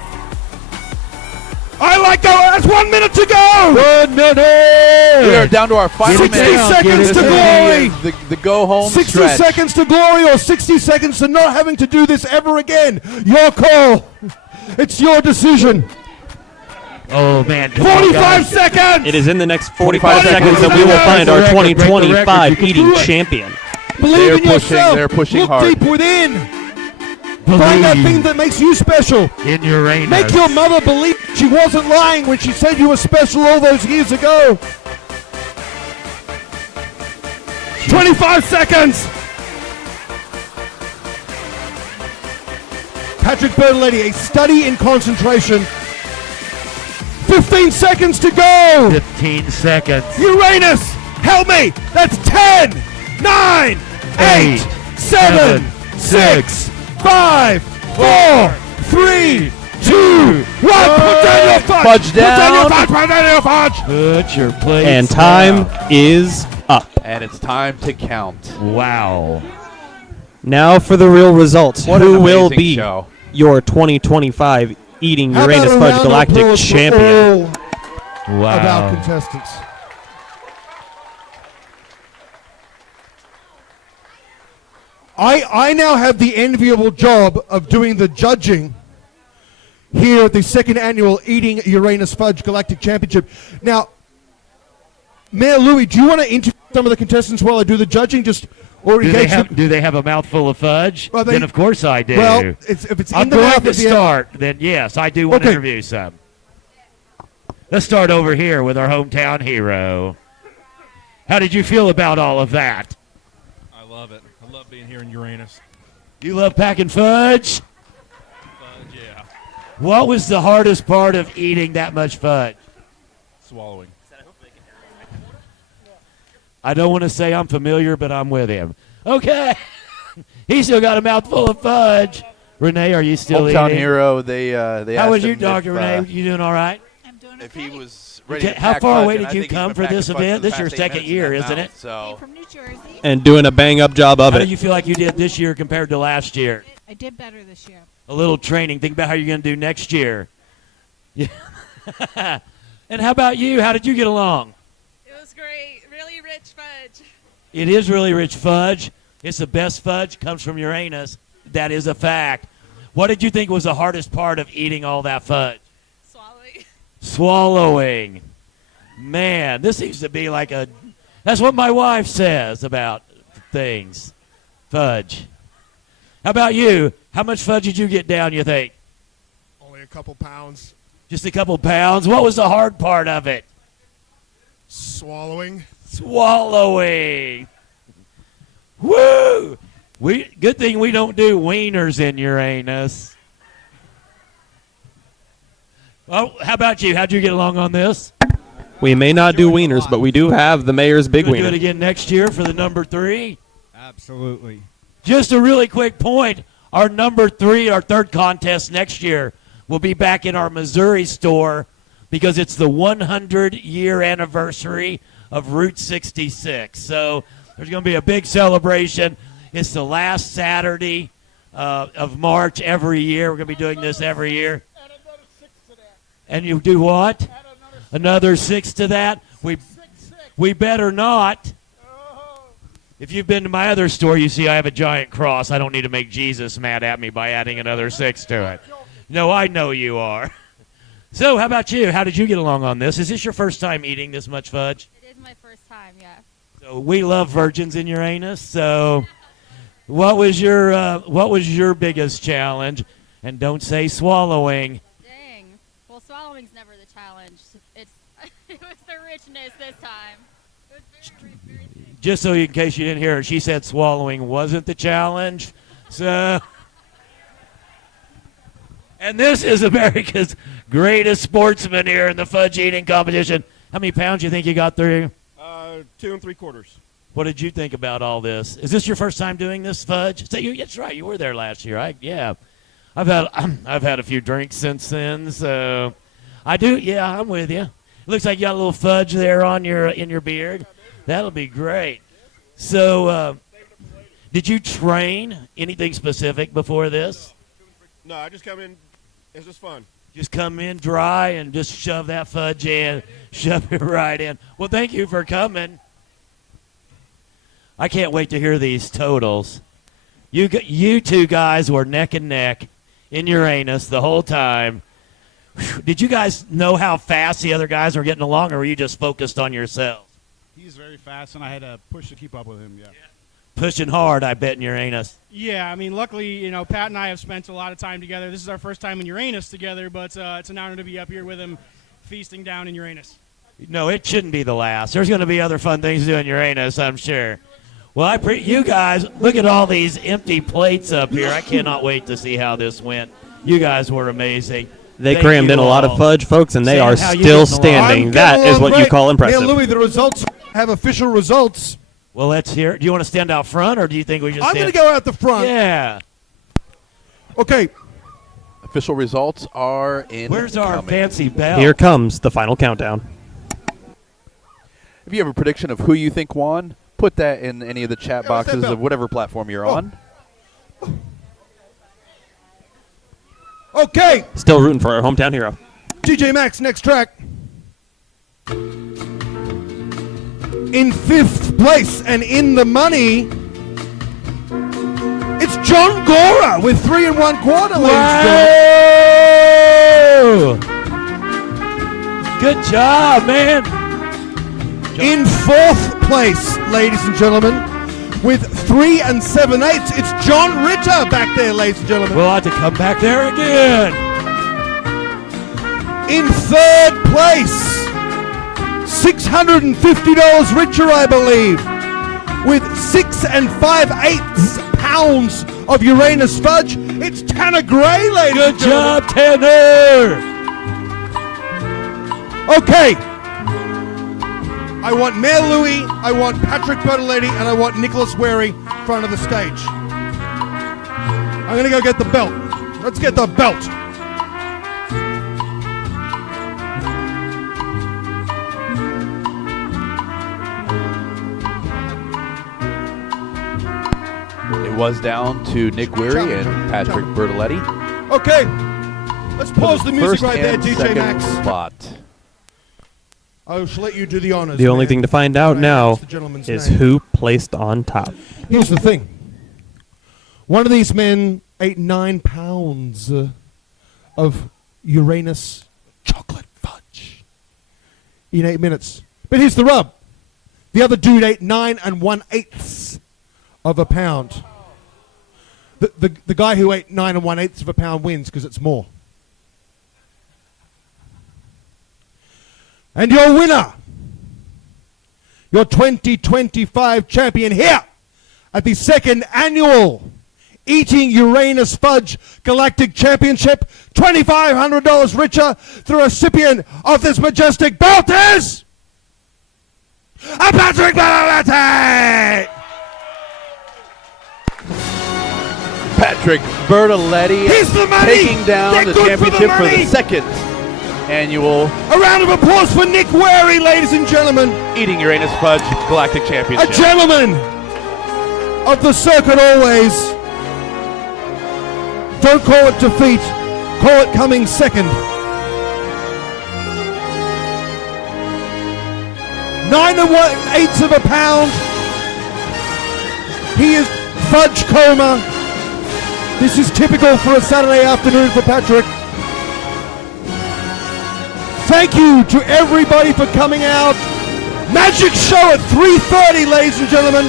I like that. That's 1 minute to go. 1 minute. We are down to our final 60 minute. seconds to glory. The go home 60 stretch. seconds to glory or 60 seconds to not having to do this ever again. Your call. It's your decision. Oh, man. 45 seconds. It is in the next 45 seconds that we will find our 2025 eating champion. Believe in yourself. They're pushing Look hard. deep within. Find that thing that makes you special. In Uranus. Make your mother believe she wasn't lying when she said you were special all those years ago. 25 seconds. Patrick Bertoletti, a study in concentration. 15 seconds to go. 15 seconds. Uranus, help me. That's 10, 9, 8, 7, 6, 5, 4, 3, 2, 1. Put down your fudge. Fudge down. Put down your fudge. Put your plate. And time is up. And it's time to count. Wow. Now for the real results. What an Who will amazing be show. your 2025 Eating How Uranus about a Fudge round of Galactic applause for champion? all Wow. of our contestants. I now have the enviable job of doing the judging here at the second annual Eating Uranus Fudge Galactic Championship. Now, Mayor Louie, do you want to interview some of the contestants while I do the judging? Just or Do they, engage them? do they have a mouthful of fudge? Well, Then of course I do. Well, if it's I'm in the going mouth to at the end- start. Then yes, I do want to Okay. interview some. Let's start over here with our hometown hero. How did you feel about all of that? I love it. I love being here in Uranus. You love packing fudge? Fudge, yeah. What was the hardest part of eating that much fudge? Swallowing. I don't want to say I'm familiar, but I'm with him. Okay. He still got a mouthful of fudge. Renee, are you still Hometown eating? hero. They How asked was you, him Dr. if, Renee? You doing all right? if he was ready to How pack far fudge, away and I did you think he's come been for packing this fudge event? for This the is your past 8 second minutes in year, that isn't mouth, it? So From New Jersey. And doing a bang-up job of How it. do you feel like you did this year compared to last year? I did better this year. A little training. Think about how you're going to do next year. Yeah. And how about you? How did you get along? great. Really rich fudge. It is really rich fudge. It's the best fudge. Comes from Uranus. That is a fact. What did you think was the hardest part of eating all that fudge? Swallowing. Swallowing. Man, this seems to be like a... That's what my wife says about things. Fudge. How about you? How much fudge did you get down, you think? Only a couple pounds. Just a couple pounds? What was the hard part of it? Swallowing. Swallowing. Woo! Good thing we don't do wieners in Uranus. Well, how about you? How'd you get along on this? We may not do wieners, but we do have the mayor's big We'll do wiener. it again next year for the number 3. Absolutely. Just a really quick point. Our number 3, our third contest next year, will be back in our Missouri store because it's the 100-year anniversary of Route 66. So there's going to be a big celebration. It's the last Saturday of March every year. We're going to be doing this every year. And you do what? Another 6 to that? We better not. If you've been to my other store, you see I have a giant cross. I don't need to make Jesus mad at me by adding another 6 to it. No, I know you are. So how about you? How did you get along on this? Is this your first time eating this much fudge? It is my first time, yeah. So we love virgins in Uranus. So what was your biggest challenge? And don't say swallowing. Dang. Well, swallowing's never the challenge. It was the richness this time. It was very thick. Just so in case you didn't hear her, she said swallowing wasn't the challenge. So, and this is America's greatest sportsman here in the fudge eating competition. How many pounds do you think you got through? 2 3/4. What did you think about all this? Is this your first time doing this fudge? That's right. You were there last year. I've had a few drinks since then, so I do. Yeah, I'm with you. Looks like you got a little fudge there on in your beard. That'll be great. So, did you train anything specific before this? No, I just come in. It's just fun. Just come in dry and just shove that fudge in, shove it right in. Well, thank you for coming. I can't wait to hear these totals. You two guys were neck and neck in Uranus the whole time. Whew. Did you guys know how fast the other guys were getting along, or were you just focused on yourselves? He's very fast, and I had to push to keep up with him, yeah. Pushing hard, I bet, in Uranus. Yeah, I mean, luckily, Pat and I have spent a lot of time together. This is our first time in Uranus together, but it's an honor to be up here with him, feasting down in Uranus. No, it shouldn't be the last. There's going to be other fun things to do in Uranus, I'm sure. Well, you guys, look at all these empty plates up here. I cannot wait to see how this went. You guys were amazing. They crammed in a lot of fudge, folks, and they are still standing. That is what you call impressive. Yeah, Louis, the results have official results. Well, let's hear. Do you want to stand out front, or do you think we just I'm going to go out the front. Yeah. Okay. Official results are in. Where's our fancy bell? Here comes the final countdown. If you have a prediction of who you think won, put that in any of the chat boxes of whatever platform you're on. Okay. Still rooting for our hometown hero. DJ Maxx, next track. In 5th place and in the money, it's John Gora with 3 1/4. Wow! Good job, man. In 4th place, ladies and gentlemen, with 3 7/8, it's John Ritter back there, ladies and gentlemen. We'll have to come back there again. In 3rd place, $650 richer, I believe, with 6 5/8 pounds of Uranus fudge. It's Tanner Gray, ladies and gentlemen. Good job, Tanner. Okay. I want Mayor Louis, I want Patrick Bertoletti, and I want Nicholas Wary front of the stage. I'm going to go get the belt. Let's get the belt. It was down to Nick Weary and Patrick Bertoletti. Okay. Let's pause the music First right there, and DJ second Maxx. spot. I shall let you do the honors. The only man. thing to find out Can I now announce the gentleman's is name? who placed on top. Here's the thing. One of these men ate 9 pounds of Uranus chocolate fudge in 8 minutes. But here's the rub. The other dude ate 9 1/8 of a pound. The guy who ate 9 1/8 of a pound wins because it's more. And your winner, your 2025 champion here at the 2nd annual Eating Uranus Fudge Galactic Championship, $2,500 richer, the recipient of this majestic belt is Patrick Bertoletti! Patrick Bertoletti He's the money! taking down They're the good for the championship for money! the 2nd annual A round of applause for Nick Wary, ladies and gentlemen. Eating Uranus Fudge Galactic A Championship. gentleman of the circuit always. Don't call it defeat, call it coming second. 9 1/8 of a pound. He is fudge coma. This is typical for a Saturday afternoon for Patrick. Thank you to everybody for coming out. Magic show at 3:30, ladies and gentlemen.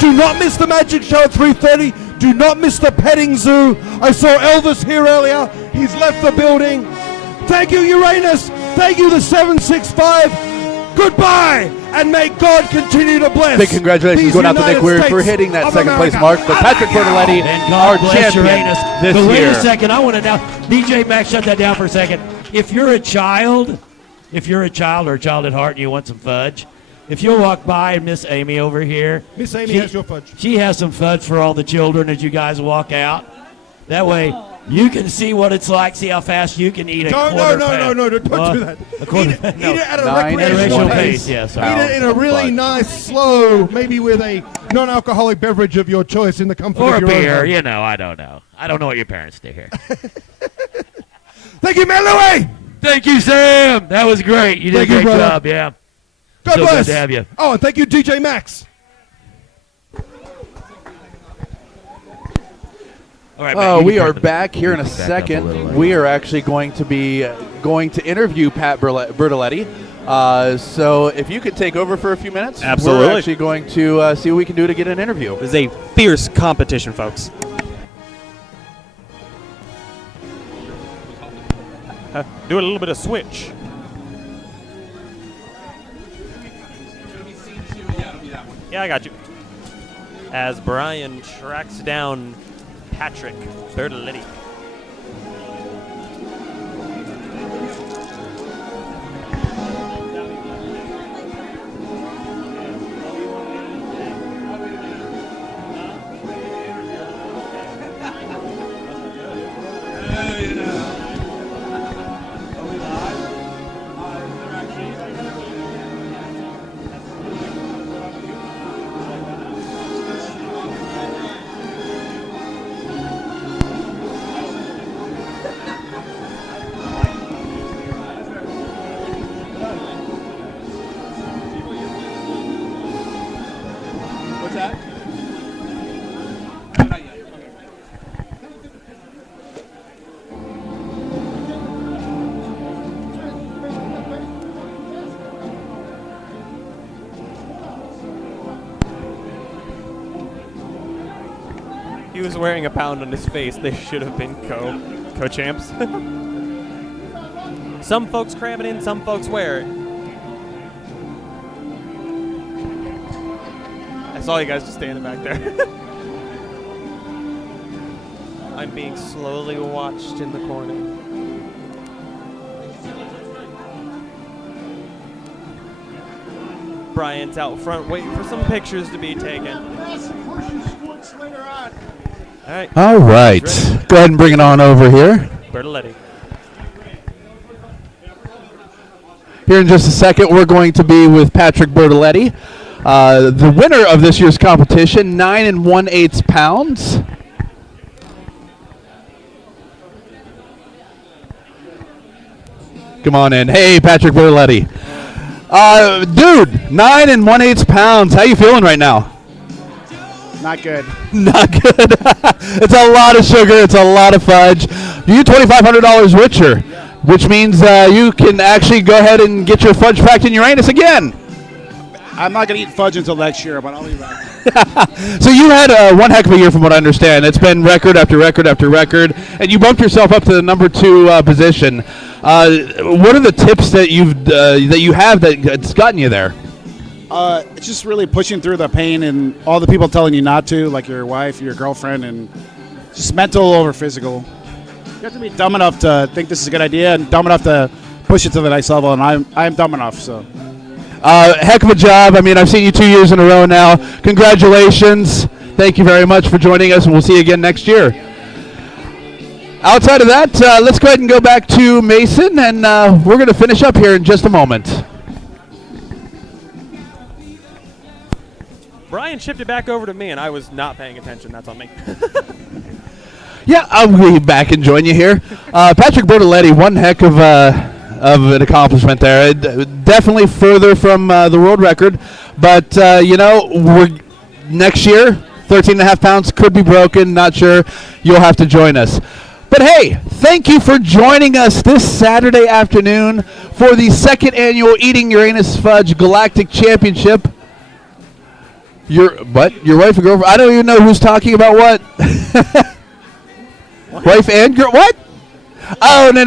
Do not miss the magic show at 3:30. Do not miss the petting zoo. I saw Elvis here earlier. He's left the building. Thank you, Uranus. Thank you, the 765. Goodbye, and may God continue to bless. Big congratulations these going out to Nick United Weir for States hitting that of 2nd place America. mark. But Patrick Bertoletti, And our God bless champion Uranus. this But wait year. a second, I want to now, DJ Max, shut that down for a second. If you're a child or a child at heart and you want some fudge, if you'll walk by Miss Amy over here. Miss Amy has your fudge. She has some fudge for all the children as you guys walk out. That way you can see what it's like, see how fast you can eat a quarter No, pound. don't do that. A quarter Eat no. it at a 9 recreational pace, pace. yes. Eat it in a really nice, slow, maybe with a non-alcoholic beverage of your choice in the comfort Or of a your own beer, home. you know, I don't know. I don't know what your parents do here. Thank you, man Louie! Thank you, Sam. That was great. You did Thank a you, great brother. job, yeah. God So bless. good to have you. Oh, and thank you, DJ Max. All right, Matt, you We can are turn the- back here in a back up a second. little, We are actually going to be going to interview Pat Bertoletti. So if you could take over for a few minutes, Absolutely. We're actually going to see what we can do to get an interview. This is a fierce competition, folks. Do a little bit of switch. Yeah, I got you. As Brian tracks down Patrick Bertoletti. What's that? He was wearing a pound on his face. They should have been co-champs. Some folks cram it in, some folks wear it. I saw you guys just standing back there. I'm being slowly watched in the corner. Brian's out front waiting for some pictures to be taken. All right. All right. Go ahead and bring it on over here. Bertoletti. Here in just a second, we're going to be with Patrick Bertoletti, the winner of this year's competition, 9 1/8 pounds. Come on in. Hey, Patrick Bertoletti. Dude, 9 1/8 pounds. How you feeling right now? Not good. Not good. It's a lot of sugar. It's a lot of fudge. You're $2,500 richer, which means you can actually go ahead and get your fudge packed in Uranus again. I'm not going to eat fudge until next year, but I'll be back. So you had one heck of a year from what I understand. It's been record after record after record, and you bumped yourself up to the number 2 position. What are the tips that you have that's gotten you there? It's just really pushing through the pain and all the people telling you not to, like your wife, your girlfriend, and just mental over physical. You have to be dumb enough to think this is a good idea and dumb enough to push it to the next level, and I'm dumb enough, so. Heck of a job. I mean, I've seen you 2 years in a row now. Congratulations. Thank you very much for joining us, and we'll see you again next year. Outside of that, let's go ahead and go back to Mason, and we're going to finish up here in just a moment. Brian shifted back over to me, and I was not paying attention. That's on me. Yeah, I'll be back and join you here. Patrick Bertoletti, one heck of an accomplishment there. Definitely further from the world record, but we're next year, 13.5 pounds could be broken. Not sure. You'll have to join us. But hey, thank you for joining us this Saturday afternoon for the 2nd annual Eating Uranus Fudge Galactic Championship. Your wife and girlfriend? I don't even know who's talking about what. Wife and girl? What? Oh, no.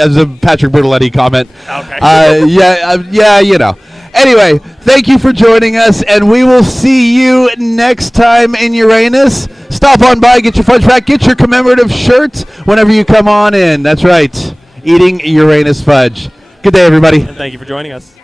As a Patrick Bertoletti comment. Okay. Yeah. Anyway, thank you for joining us, and we will see you next time in Uranus. Stop on by, get your fudge pack, get your commemorative shirt whenever you come on in. That's right. Eating Uranus Fudge. Good day, everybody. And thank you for joining us.